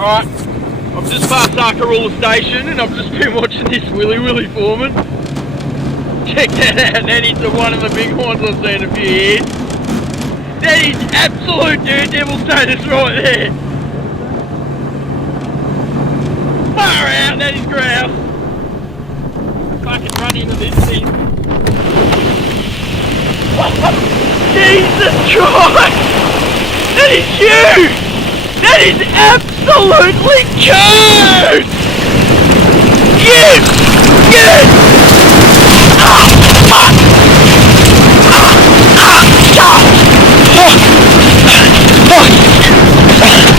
Alright, I've just passed Arkaroola Station and I've just been watching this Willy Foreman. Check that out, that is one of the big ones I've seen in a few years. That is absolute daredevil status right there. Far out, that is grouse. Fucking run into this thing. Jesus Christ! That is huge! That is absolutely huge! Yes! Yes! Ah! Fuck! Ah! Ah! Ah! Fuck! Fuck!